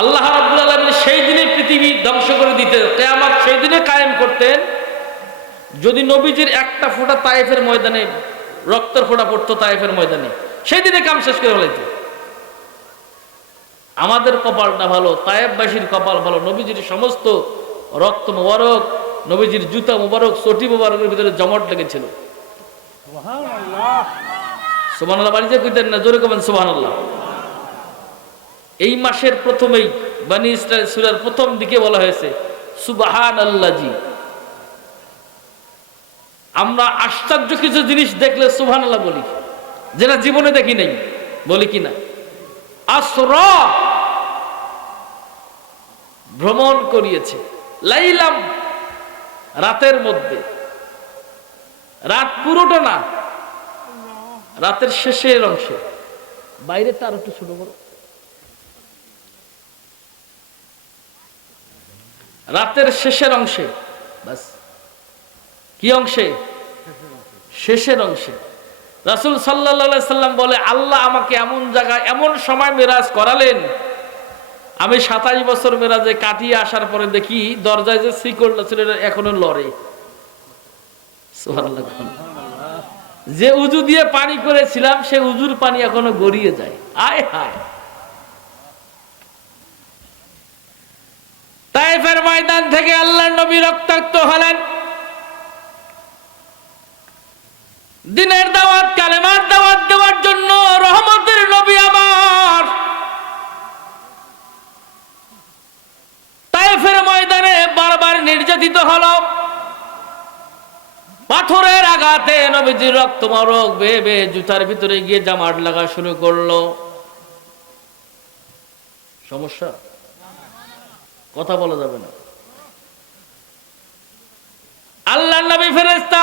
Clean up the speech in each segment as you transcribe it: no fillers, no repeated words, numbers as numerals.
আল্লাহ রাব্বুল আলামিন সেই দিনে পৃথিবী ধ্বংস করে দিতেন, কিয়ামত সেই দিনে কায়েম করতেন যদি নবীজির একটা ফোঁটা তায়েফের ময়দানে রক্তের ফোঁটা পড়তো, তায়েফের ময়দানে সেই দিনে কাম শেষ করে ফেলাইতো। আমাদের কপালটা ভালো, তায়েফবাসীর কপাল ভালো, নবীজির সমস্ত রক্ত মোবারক, নবীজির জুতা মোবারক, চটি মোবারকের ভিতরে জমট লেগেছিল। সুবহানাল্লাহ বাড়িতে কইতেন না? জোরে কমেন সুবহানাল্লাহ। এই মাসের প্রথমেই বনি ইসরাইল সূরার প্রথম দিকে বলা হয়েছে সুবহানাল্লাহি। আমরা আশ্চর্য কিছু জিনিস দেখলে সুবহানাল্লাহ বলি, যেটা জীবনে দেখি নাই, বলি কিনা? আসরা ভ্রমণ করিয়েছে, লাইলাম রাতের মধ্যে, রাত পুরোটা না, রাতের শেষের অংশে, বাইরেটা আর একটু ছোট করো, রাতের শেষের অংশে, বাস। কি অংশে? শেষের অংশে। রাসূল সাল্লাল্লাহু আলাইহি সাল্লাম বলে, আল্লাহ আমাকে এমন জায়গায় এমন সময় মেরাজ করালেন, আমি 27 বছর মেরাজে কাটিয়ে আসার পরে দেখি দরজায় যে শিকলটা ছিল এখনো লড়ে। সুবহানাল্লাহ। যে উজু দিয়ে পানি করেছিলাম সে উজুর পানি এখনো গড়িয়ে যায়। আয় হায়। তায়েফের ময়দান থেকে আল্লাহর নবী রক্তাক্ত হলেন। দিনের দাওয়াত, কালেমার দাওয়াত দেওয়ার জন্য রহমতের নবী আমার তায়েফের ময়দানে বারবার নির্যাতিত হলো। পাথরের আঘাতে নবীজির রক্ত মরক বেয়ে বেয়ে জুতার ভিতরে গিয়ে জামাট লাগা শুরু করলো। সমস্যা? কথা বলা যাবে না। আল্লাহর নবী ফেরেশতা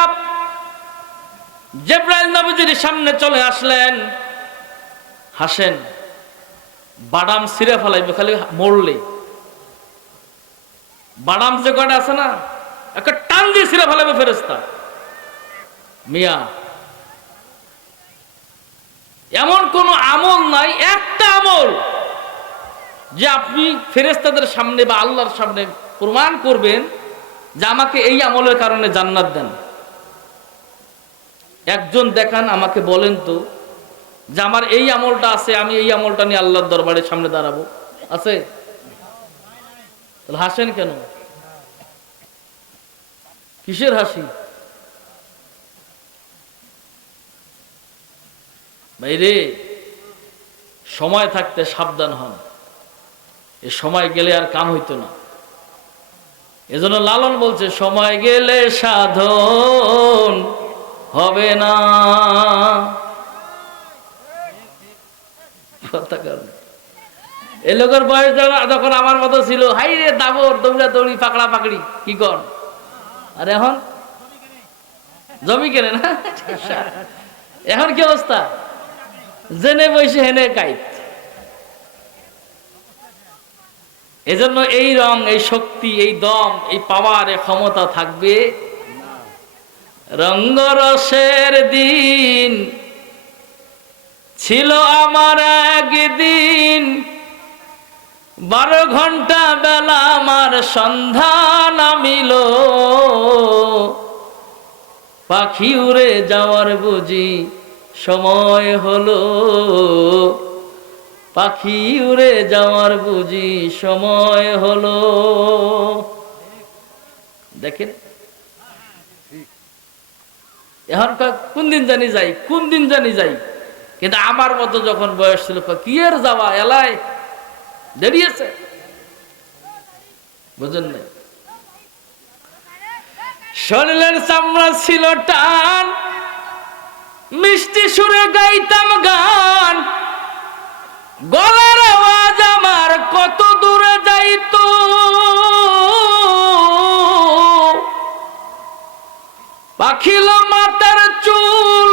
জিবরাইল নবীজির সামনে চলে আসলেন। হাসেন, বাদাম ছিঁড়ে ফেলাইবে খালি মরলে। বাদাম যে কটা আছে না, একটা টান দিয়ে ছিঁড়ে ফেলাবে ফেরেশতা। মিয়া এমন কোন আমল নাই, একটা আমল যে আপনি ফেরেশতাদের সামনে বা আল্লাহর সামনে প্রমাণ করবেন যে আমাকে এই আমলের কারণে জান্নাত দেন। একজন দেখান, আমাকে বলেন তো যে আমার এই আমলটা আছে, আমি এই আমলটা নিয়ে আল্লাহর দরবারের সামনে দাঁড়াবো। আছে? তাহলে হাসেন কেন? কিসের হাসি? ভাইরে, সময় থাকতে সাবধান হন, এ সময় গেলে আর কাম হইতো না। এজন্য লালন বলছে, সময় গেলে সাধন হবে না। এ লোকের বয়স যখন আমার মতো ছিল, হাই রে দাবর, দৌড়া দৌড়ি, পাকড়া পাকড়ি, কি কর? আর এখন জমি কেনে না। এখন কি অবস্থা? জেনে বসে হেনে কাইত। এজন্য এই রং, এই শক্তি, এই দম, এই পাওয়ার, এই ক্ষমতা থাকবে। রঙ্গরসের দিন ছিল আমার একদিন, 12 ঘন্টা বেলা আমার সন্ধ্যা নামিল, পাখি উড়ে যাওয়ার বুঝি সময় হলো, পাখি উড়ে যাওয়ার বুঝি সময় হলো। দেখেন এখন কোন দিন জানি যাই, কোন দিন জানি যাই, কিন্তু আমার মতো যখন বয়স ছিল, কি এর যাওয়া, এলাই দেরি আছে, বুঝেন নাই? শরীরের চামড়া ছিল টান, মিষ্টি সুরে গাইতাম গান, গলার আওয়াজ আমার কত দূরে যাইতো, পাখিল মাথার চুল,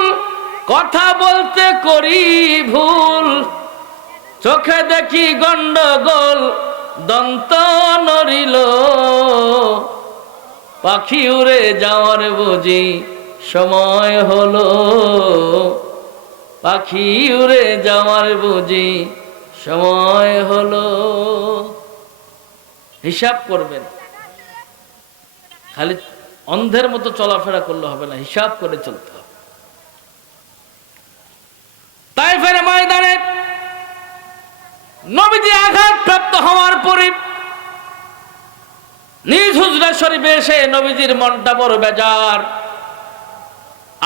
কথা বলতে করি ভুল, চোখে দেখি গন্ডগোল, দন্ত নড়িল, পাখি উড়ে যাওয়ার বুঝি সময় হলো, পাখি উড়ে যাওয়ার বুঝি সময় হলো। হিসাব করবেন। খালি অন্ধের মতো চলাফেরা করলে হবে না, হিসাব করে চলতে হবে। তায়েফের ময়দানে নবীজি আঘাতপ্রাপ্ত হওয়ার পরে নিজ হুজরা শরীফে এসে নবীজির মনটা বড় বেজার।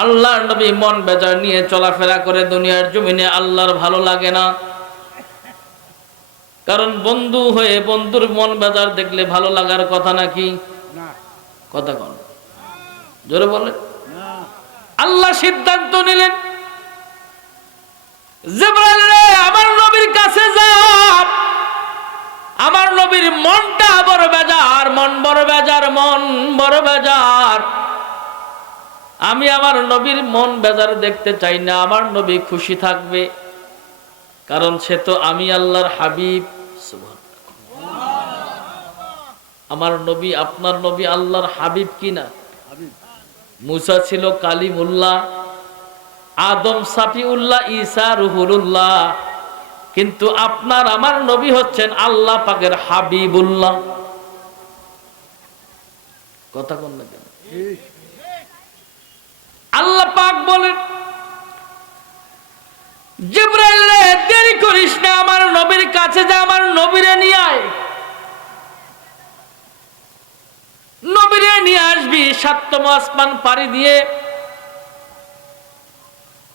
আল্লাহর নবী মন বেজার নিয়ে চলাফেরা করে দুনিয়ার জমিনে, আল্লাহর ভালো লাগে না। কারণ বন্ধু হয়ে বন্ধুর মন বেজার দেখলে ভালো লাগার কথা নাকি? কথা কোন জোরে বলে। আল্লাহ সিদ্ধান্ত নিলেন, জিবরাইল রে আমার নবীর কাছে যাও, আমার নবীর মনটা বড় বেজার, মন বড় বেজার, মন বড় বেজার। আমি আমার নবীর মন বেজার দেখতে চাই না, আমার নবী খুশি থাকবে, কারণ সে তো আমি আল্লাহর হাবিব। আমার নবী, আপনার নবী আল্লাহর হাবিব কিনা? মুসা ছিল কালিমুল্লাহ, আদম সাফিউল্লাহ, ঈসা রুহুল্লাহ, কিন্তু আপনার আমার নবী হচ্ছেন আল্লাহ পাকের হাবিবুল্লাহ। কথা কোন না কেন? আল্লাহ পাক বলেন, জিবরাইল রে দেরি করিস না, আমার নবীর কাছে যা, আমার নবীরে নিয়ে আয়। নবীরে নিয়ে আসবি, সাতম আসমান পাড়ি দিয়ে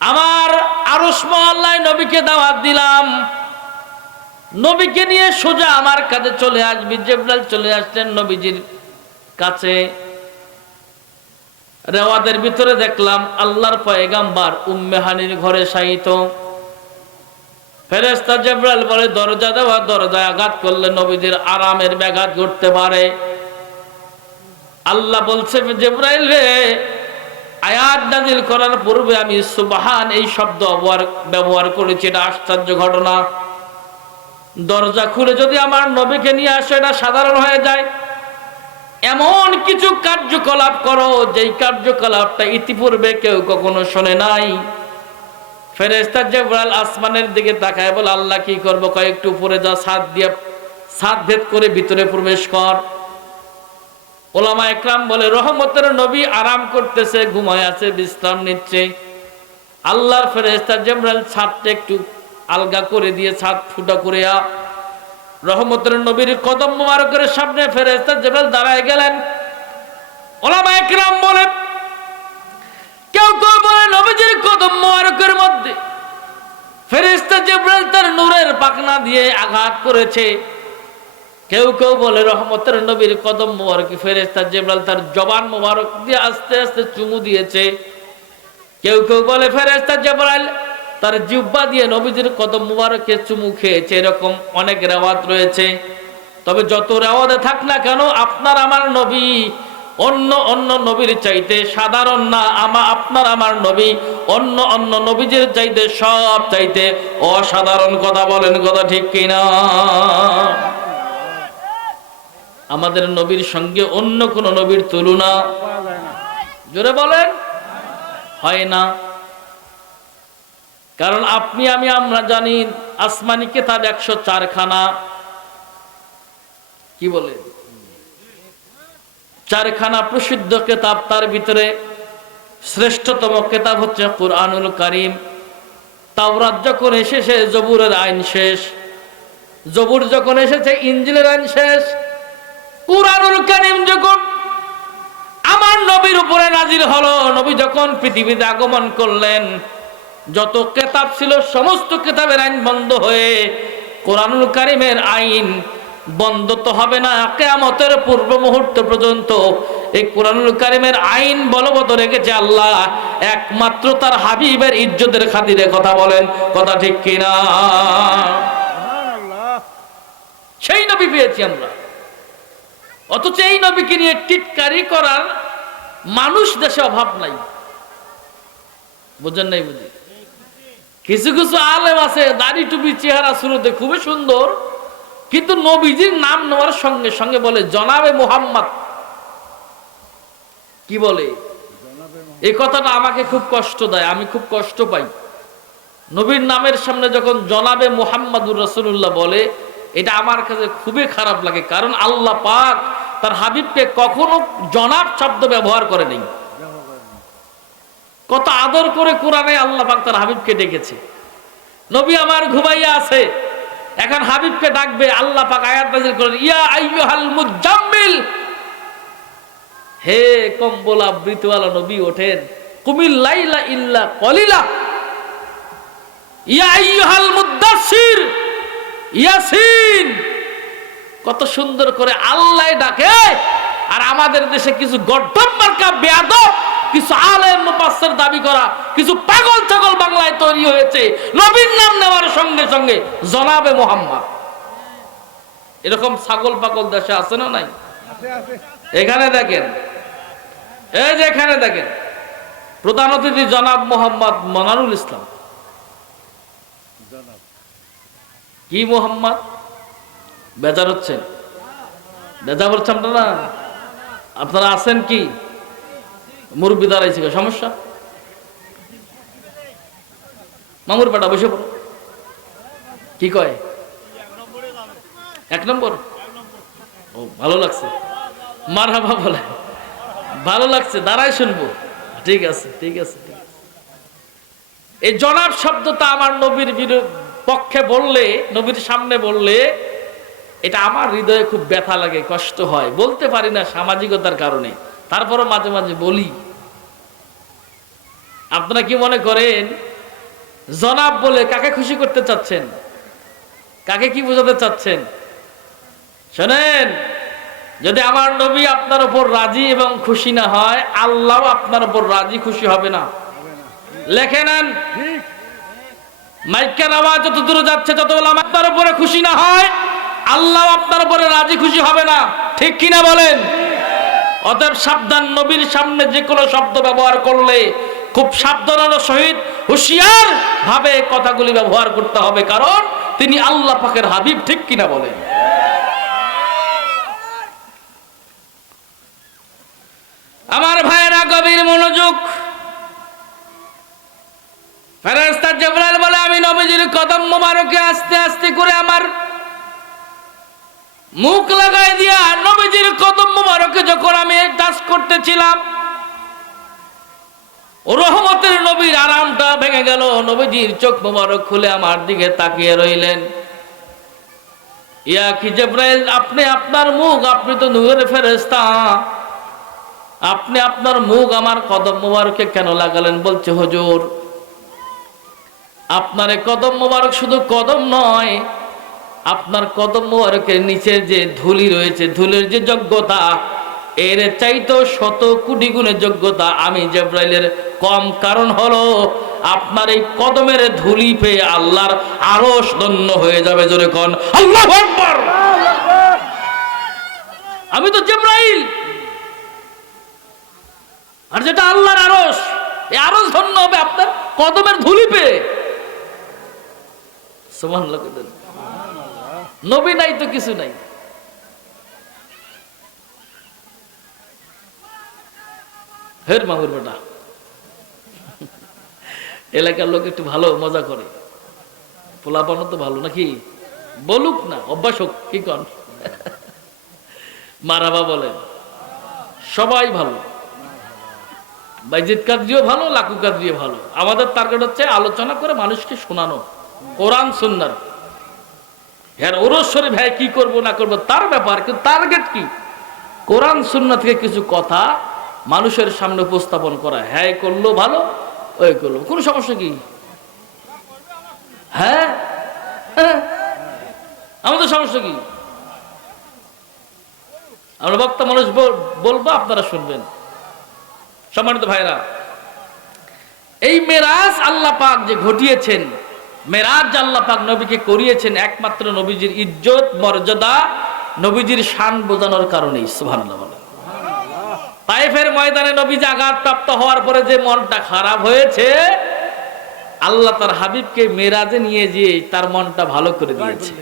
আমার আরশ মহল্লায় নবীকে দাওয়াত দিলাম, নবীকে নিয়ে সোজা আমার কাছে চলে আসবি। জিবরাইল চলে আসলেন নবীজির কাছে। রেওয়াদের ভিতরে দেখলাম আল্লাহর পয়গাম্বার উম্মে হানির ঘরে শায়িত। ফেরেশতা জিবরাইল বলে, দরজা দেওয়া, দরজায় আঘাত করলে নবীজির আরামের ব্যাঘাত ঘটতে পারে। আল্লাহ বলছে, জিবরাইল রে, আয়াত নাযিল করার পূর্বে আমি সুবহান এই শব্দ ব্যবহার করেছি, এটা আশ্চর্য ঘটনা। দরজা খুলে যদি আমার নবীকে নিয়ে আসে, এটা সাধারণ হয়ে যায়। এমন কিছু কার্যকলাপ করো যেই কার্যকলাপটা ইতিপূর্বে কেউ কখনো শোনে নাই। ফেরেশতা জিবরাইল আসমানের দিকে তাকায় বলে, আল্লাহ কি করব? কয়েকটু উপরে যা, ছাদ ভেদ করে ভিতরে প্রবেশ কর। ওলামা একরাম বলে, রহমতের নবী আরাম করতেছে, ঘুমায় আছে, বিশ্রাম নিচ্ছে। আল্লাহর ফেরেশতা জিবরাইল ছাদটা একটু আলগা করে দিয়ে ছাদ ফুটা করে রহমতের নবীর কদম মোবারকের সামনে ফেরেশতা জিবরাইল দাঁড়ায় গেলেন। ওলামা একরাম বলে, কেউ কেউ বলে নবীজির কদম মোবারকের মধ্যে ফেরেশতা জিবরাইল তার নূরের পাখনা দিয়ে আঘাত করেছে। কেউ কেউ বলে রহমতের নবীর কদম মোবারক ফেরেশতা জিবরাইল তার জবান মোবারক দিয়ে আস্তে আস্তে চুমু দিয়েছে। কেউ কেউ বলে ফেরেশতা জিবরাইল তার জিহ্বা দিয়ে নবীজির কদম মোবারকে চুমু খেয়েছে। এরকম অনেক রেওয়াত রয়েছে। তবে যত রেওয়াতে থাক না কেন, আপনার আমার নবী অন্য অন্য নবীর চাইতে সাধারণ না। আপনার আমার নবী অন্য অন্য নবীজির চাইতে সব চাইতে অসাধারণ। কথা বলেন, কথা ঠিক কিনা? আমাদের নবীর সঙ্গে অন্য কোন নবীর তুলনা জোরে বলেন হয় না। কারণ আপনি আমি আমরা জানি আসমানি কিতাব 104 খানা, কি বলে 4 খানা প্রসিদ্ধ কিতাব। তার ভিতরে শ্রেষ্ঠতম কিতাব হচ্ছে কুরআনুল কারীম। তাওরাত যখন এসেছে জবুরের আইন শেষ, জবুর যখন এসেছে ইনজিলের আইন শেষ। কুরআনুল কারীম যখন আমার নবীর উপরে নাজিল হলো, নবী যখন পৃথিবীতে আগমন করলেন, যত কিতাব ছিল সমস্ত কিতাবের আইন বন্ধ হয়ে কুরআনুল কারীমের আইন বন্ধ তো হবে না, কিয়ামতের পূর্ব মুহূর্ত পর্যন্ত এই কুরআনুল কারীমের আইন বলবৎ রেখেছে আল্লাহ একমাত্র তার হাবিবের ইজ্জতের খাতিরে। কথা বলেন, কথা ঠিক কিনা? সেই নবী পেয়েছি আমরা, অথচ এই নবীকে নিয়ে টিটকারি করার মানুষ দেশে অভাব নাই। বুঝেন নাই? বুঝি কিছু কিছু আলেম আছে দাড়ি টুপি চেহারা শুরুতে খুবই সুন্দর, কিন্তু নবীজির নাম নেওয়ার সঙ্গে সঙ্গে বলে জনাবে মুহাম্মদ। কি বলে? এই কথাটা আমাকে খুব কষ্ট দেয়, আমি খুব কষ্ট পাই। নবীর নামের সামনে যখন জনাবে মুহাম্মাদুর রাসূলুল্লাহ বলে, এটা আমার কাছে খুবই খারাপ লাগে, কারণ আল্লাহ পাক তার হাবিবকে কখনো জনাব শব্দ ব্যবহার করে নেই। কত আদর করে কোরআনে আল্লাহ পাক তার হাবিবকে ডেকেছে। নবী আমার ঘুমাইয়া আছে, এখন হাবিবকে ডাকবে, আল্লাহ পাক আয়াত নাযিল করেন, ইয়া আইয়ুহাল মুজাম্মিল, হে কম্বল আবৃতওয়ালা নবী ওঠেন, কুমিল লাইলা ইল্লা কলিলা, ইয়া আইয়ুহাল মুদাসসির ইয়াসিন। কত সুন্দর করে আল্লাহ ডাকে। আর আমাদের দেশে কিছু গর্দভ মার্কা বেয়াদব, কিছু আলেম মুফাসসির দাবি করা কিছু পাগল ছাগল বাংলায় তৈরি হয়েছে, নবীর নাম নেওয়ার সঙ্গে সঙ্গে জনাবে মুহাম্মদ। এরকম ছাগল পাগল দেশে আছে না নাই? এখানে দেখেন, এই যে এখানে দেখেন, প্রধান অতিথি জনাব মোহাম্মদ মনারুল ইসলাম। কি মোহাম্মদ? বেজার হচ্ছেন? বেজা বলছেন না? আপনারা আছেন কি? মুরব্বী দাঁড়াইছে, সমস্যা? মামুর বেটা বসে পড়ো। কি কয়? 1 নম্বর? ও, ভালো লাগছে, মারহাবা বলে, ভালো লাগছে, দাঁড়াই শুনবো। ঠিক আছে, ঠিক আছে। এই জনাব শব্দটা আমার নবীর পক্ষে বললে, নবীর সামনে বললে, এটা আমার হৃদয়ে খুব ব্যথা লাগে, কষ্ট হয়, বলতে পারি না সামাজিকতার কারণে, তারপরও মাঝে মাঝে বলি। আপনারা কি মনে করেন জনাব বলে কাকে খুশি করতে চাচ্ছেন? কাকে কি বোঝাতে চাচ্ছেন? শোনেন, যদি আমার নবী আপনার উপর রাজি এবং খুশি না হয়, আল্লাহ আপনার উপর রাজি খুশি হবে না। লেখে নেন, মাইকের আওয়াজ যত দূরে যাচ্ছে, যত ওলামা আপনার উপরে খুশি না হয়, আল্লাহ আপনার উপরে রাজি খুশি হবে না। ঠিক কিনা বলেন? অতএব সাবধান, নবীর সামনে যে কোনো শব্দ ব্যবহার করলে খুব সাবধানের সহিত হুঁশিয়ার ভাবে কথাগুলি ব্যবহার করতে হবে, কারণ তিনি আল্লাহ পাকের হাবিব। ঠিক কিনা বলেন? আমার ভাইয়েরা, গভীর মনোযোগ। ফেরেশতা জিবরাইল বলে, আমি নবীজির কদম মোবারকে আস্তে আস্তে করে আমার মুখ লাগাই দিয়া নবীজির কদম মোবারকে যখন আমি টাচ করতেছিলাম, রহমতের নবীর আরামটা ভেঙে গেল। নবীজির চোখ মোবারক খুলে আমার দিকে তাকিয়ে রইলেন। ইয়া কি জিবরাইল, আপনি আপনার মুখ, আপনি তো নূরের ফেরেশতা, আপনি আপনার মুখ আমার কদম মোবারকে কেন লাগালেন? বলছে, হুজুর, আপনার কদম মোবারক শুধু কদম নয়, আপনার কদম মোবারকের নিচে যে ধুলি রয়েছে, ধুলির যে যোগ্যতা, এর চাইতো 100 কোটি গুণে যোগ্যতা আমি জিবরাইলের কম। কারণ হলো আপনার এই কদমের ধুলি পেয়ে আল্লাহর আরশ ধন্য হয়ে যাবে। জোরে কোন আল্লাহু আকবার। আমি তো জিবরাইল, আর যেটা আল্লাহর আরশ, এই আরশ ধন্য হবে আপনার কদমের ধুলি পেয়ে। সুবহানাল্লাহ। নবী নাই তো কিছু নাই। হের মাহুর বেটা, এলাকার লোক একটু ভালো মজা করে, পোলাপানো তো ভালো নাকি, বলুক না, অভ্যাস হোক। কি কন? মারাবা বলেন, সবাই ভালো, বাইজিদ কাদরিও ভালো, লাকু কাদরিও ভালো। আমাদের টার্গেট হচ্ছে আলোচনা করে মানুষকে শোনানো কোরআন সুন্নাহর। হ্যাঁ, ওরস শরীফ, হ্যাঁ কি করবো না করবো তার ব্যাপার, কিন্তু টার্গেট কি? কোরআন সুন্নাহ থেকে কিছু কথা মানুষের সামনে উপস্থাপন করা। হ্যাঁ করলো ভালো, ওই করলো, কোনো সমস্যা কি? হ্যাঁ, আমাদের সমস্যা কি? আমরা বক্তা মানুষ বলবো, আপনারা শুনবেন। সম্মানিত ভাইরা, এই মেরাজ আল্লাহ পাক যে ঘটিয়েছেন, মেরাজ আল্লাহ পাক নবীকে করিয়েছেন একমাত্র নবীজির ইজ্জত মর্যাদা, নবীজির শান বোঝানোর কারণেই। সুবহানাল্লাহ বলেন। তায়েফের ময়দানে নবীজি আঘাতপ্রাপ্ত হওয়ার পরে যে মনটা খারাপ হয়েছে, আল্লাহ তার হাবিবকে মেরাজে নিয়ে যেয়ে তার মনটা ভালো করে দিয়েছে।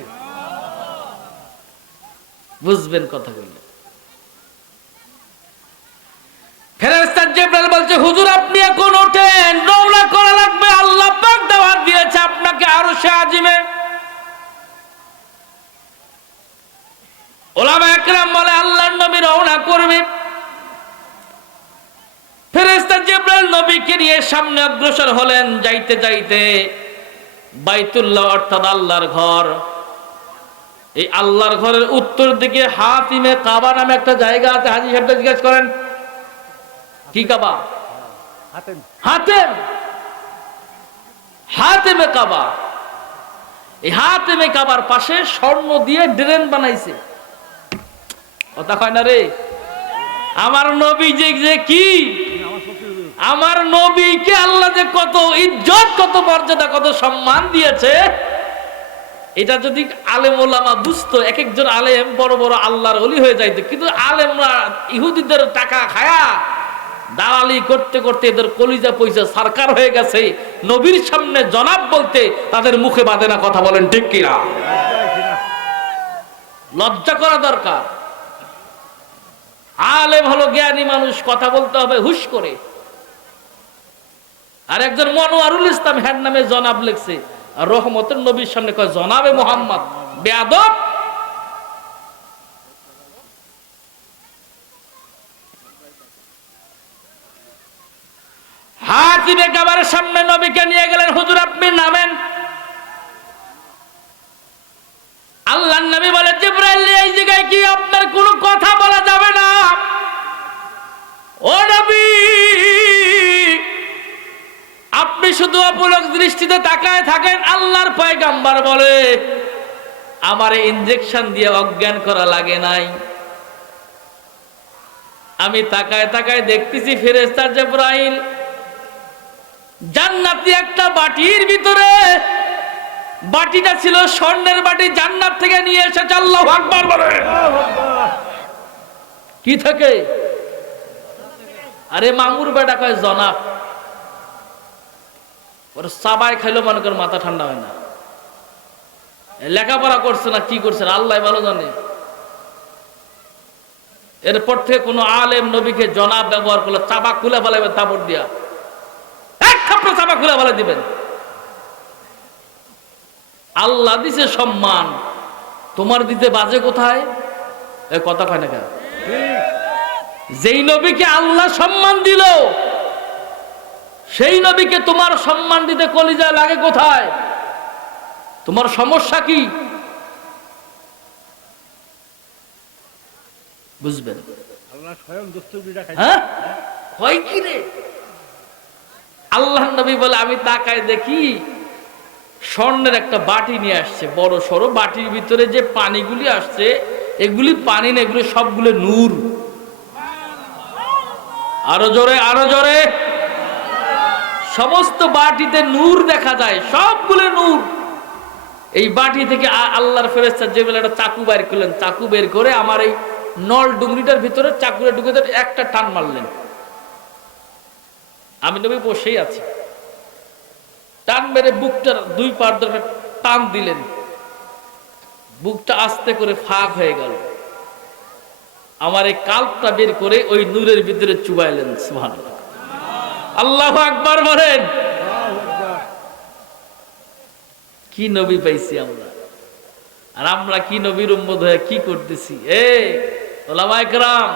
বুঝবেন কথাগুলো। ফেরেশতা জিবরাইল বলছে, হুজুর আপনি এখন ওঠেন, রওনা করা লাগবে। আল্লাহ পাক দাওয়াত দিয়েছে আপনাকে আরশে আজিমে। একরাম বলে আল্লাহর নবী রওনা করবে। ফেরেশতা জিবরাইল নবীকে নিয়ে সামনে অগ্রসর হলেন। যাইতে যাইতে বাইতুল্লাহ অর্থাৎ আল্লাহর ঘর, এই আল্লাহর ঘরের উত্তর দিকে হাতিমে কাবা নামে একটা জায়গা আছে। হাজী সাহেবটা জিজ্ঞেস করেন কি কাবা? হাতেম, হাতেমে কাবা। এই হাতেমে কাবার পাশে স্বর্ণ দিয়ে ড্রেন বানাইছে। কথা কয় না রে? আমার নবী যে কি, আমার নবীকে আল্লাহ যে কত ইজ্জত, কত মর্যাদা, কত সম্মান দিয়েছে, এটা যদি আলেম ওলামা বুঝতো, এক একজন আলেম বড় বড় আল্লাহর ওলি হয়ে যাইতো। কিন্তু আলেমরা ইহুদিদের টাকা খায়া দালালি করতে করতে এদের কলিজা পয়সা সরকার হয়ে গেছে। নবীর সামনে জনাব বলতে তাদের মুখে বাঁধে না। কথা বলেন ঠিক কিনা? লজ্জা করা দরকার। আলেম হলো জ্ঞানী মানুষ, কথা বলতে হবে হুশ করে। আর একজন মনোয়ারুল ইসলাম হ্যার নামে জনাব লিখছে, আর রহমতের নবীর সামনে কয় জনাবে মোহাম্মদ, বেয়াদব। হাতিমে কাবার সামনে নবীকে নিয়ে গেলেন। হুজুর আপনি নামেন। আল্লাহর নবী বলে জিবরাইল এই জায়গায় কি আপনার কোনো কথা বলা যাবে না? ও নবী, আপনি শুধু অপলক দৃষ্টিতে তাকায় থাকেন। আল্লাহর পয়গম্বর বলে আমারে ইনজেকশন দিয়ে অজ্ঞান করা লাগে নাই। আমি তাকায় তাকায় দেখতেছি ফেরেশতা জিবরাইল জান্নাতি একটা বাটির ভিতরে, বাটিটা ছিল স্বর্ণের বাটি, জান্নাত থেকে নিয়ে এসেছে। আল্লাহু আকবার বলে। কি থেকে? আরে মামুর বেটা কয় জনাব। ওর সাবাই খাইলো মনে কর মাথা ঠান্ডা হয় না। লেখাপড়া করছে না কি করছে আল্লাহ ভালো জানে। এরপর থেকে কোন আলেম নবীকে জনাব ব্যবহার করলে চাবা খুলে ফেলাবে, তাবর দিয়া এক খাপড়ে চাবা খুলে ফেলে দিবেন। আল্লাহ দিছে সম্মান, তোমার দিতে বাজে কোথায়? এ কথা কয় না কেন? যেই নবীকে আল্লাহ সম্মান দিল, সেই নবীকে তোমার সম্মান দিতে কলিজা লাগে কোথায়? তোমার সমস্যা কি? বুঝবেন? হ্যাঁ হয় কি রে? আল্লাহ নবী বলে আমি তাকায় দেখি স্বর্ণের একটা বাটি নিয়ে আসছে, বড় সড়ো। বাটির ভিতরে যে পানিগুলি আসছে এগুলি পানি না, এগুলি সবগুলো নূর। আরো জোরে, আরো জোরে। সমস্ত বাটিতে নূর দেখা যায়, সবগুলো নূর। এই বাটি থেকে আল্লাহর ফেরেশতা জিবরাইল একটা চাকু বের করলেন। চাকু বের করে আমার এই নল ডুংরিটার ভিতরে চাকুরে ঢুকে একটা টান মারলেন। আমি নবী বসেই আছি। টান মেরে বুকটার দুই পার ধরে টান দিলেন। বুকটা আস্তে করে ফাঁক হয়ে গেল। আমার এই কাল্পটা বের করে ওই নূরের ভিতরে চুবাইলেন। সুবহানাল্লাহ, আল্লাহু আকবার বলেন। কি নবী পাইছি আমরা, আর আমরা কি নবীর উম্মত হয়ে কি করতেছি? ওলামায়ে কেরাম,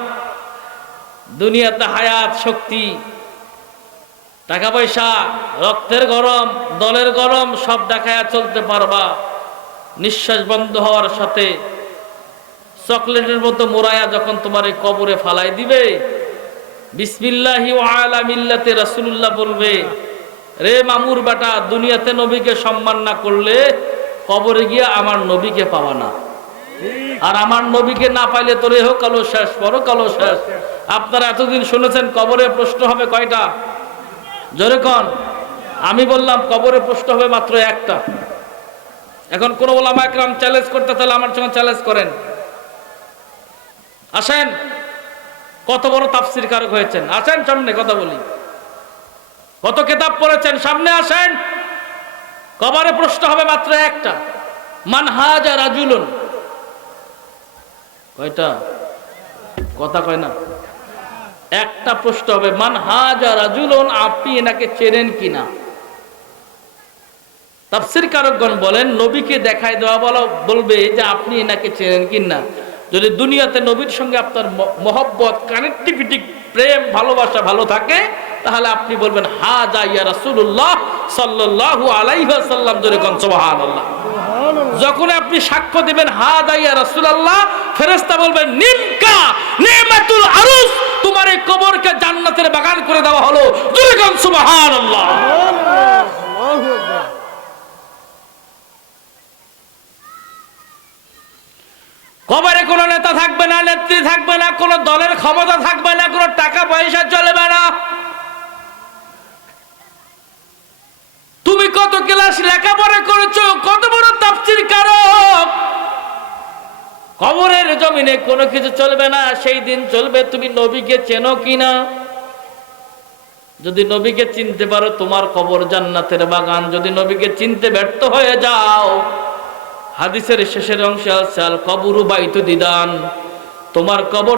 দুনিয়াতে হায়াত, শক্তি, টাকা পয়সা, রক্তের গরম, দলের গরম সব দেখায়া চলতে পারবা। নিঃশ্বাস বন্ধ হওয়ার সাথে চকলেটের মতো মোড়ায়া যখন তোমার এই কবরে ফালাই দিবে, বিসমিল্লাহি ওয়া আলা মিল্লাতে রাসূলুল্লাহ বলবে, রে মামুর বেটা, দুনিয়াতে নবীকে সম্মান না করলে কবরে গিয়া আমার নবীকে পাওয়া না। আর আমার নবীকে না পাইলে তোর এহ কালো শেষ, পরকালো শেষ। আপনারা এতদিন শুনেছেন কবরে প্রশ্ন হবে কয়টা? জোরে কোন? আমি বললাম কবরে প্রশ্ন হবে মাত্র একটা। এখন কোন ওলামা একরাম চ্যালেঞ্জ করতে তাহলে আমার সঙ্গে চ্যালেঞ্জ করেন। আসেন, কত বড় তাফসীর কারক হয়েছেন, আসেন সামনে কথা বলি। কত কিতাব পড়েছেন, সামনে আসেন। কবরে প্রশ্ন হবে মাত্র একটা, মান হাজা রাজুলুন। কয়টা? কথা কয় না। একটা প্রশ্ন হবে, মান হাজা রাজুলুন, আপনি এনাকে চেনেন কিনা? তাফসীর কারকগণ বলেন নবীকে দেখায় দেওয়া বলবে যে আপনি এনাকে চেনেন কিনা। যদি দুনিয়াতে নবীর সঙ্গে আপনার মহব্বত, কানেক্টিভিটি, প্রেম, ভালোবাসা ভালো থাকে, তাহলে আপনি বলবেন হাযা ইয়া রাসূলুল্লাহ সাল্লাল্লাহু আলাইহি ওয়াসাল্লাম, জোরে কোন সুবহানাল্লাহ। যখন আপনি সাক্ষ্য দিবেন হাযা ইয়া রাসূলুল্লাহ, ফেরেশতা বলবেন নিমকা নিমাতুল আরুস, তোমার এই কবরকে জান্নাতের বাগান করে দেওয়া হলো, জোরে কোন সুবহানাল্লাহ। কবরে কোনো নেতা থাকবে না, নেত্রী থাকবে না, কোনো দলের ক্ষমতা থাকবে না, কোনো টাকা পয়সা চলবে না। তুমি কত ক্লাস লেখাপড়া করেছো, কত বড় তাফসীর কারক, কবরের জমিনে কোনো কিছু চলবে না। সেই দিন চলবে তুমি নবীকে চেনো কিনা। যদি নবীকে চিনতে পারো, তোমার কবর জান্নাতের বাগান। যদি নবীকে চিনতে ব্যর্থ হয়ে যাও, হাদিসের শেষের অংশে আছে আল কবরু বাইতু দিদান, তোমার কবর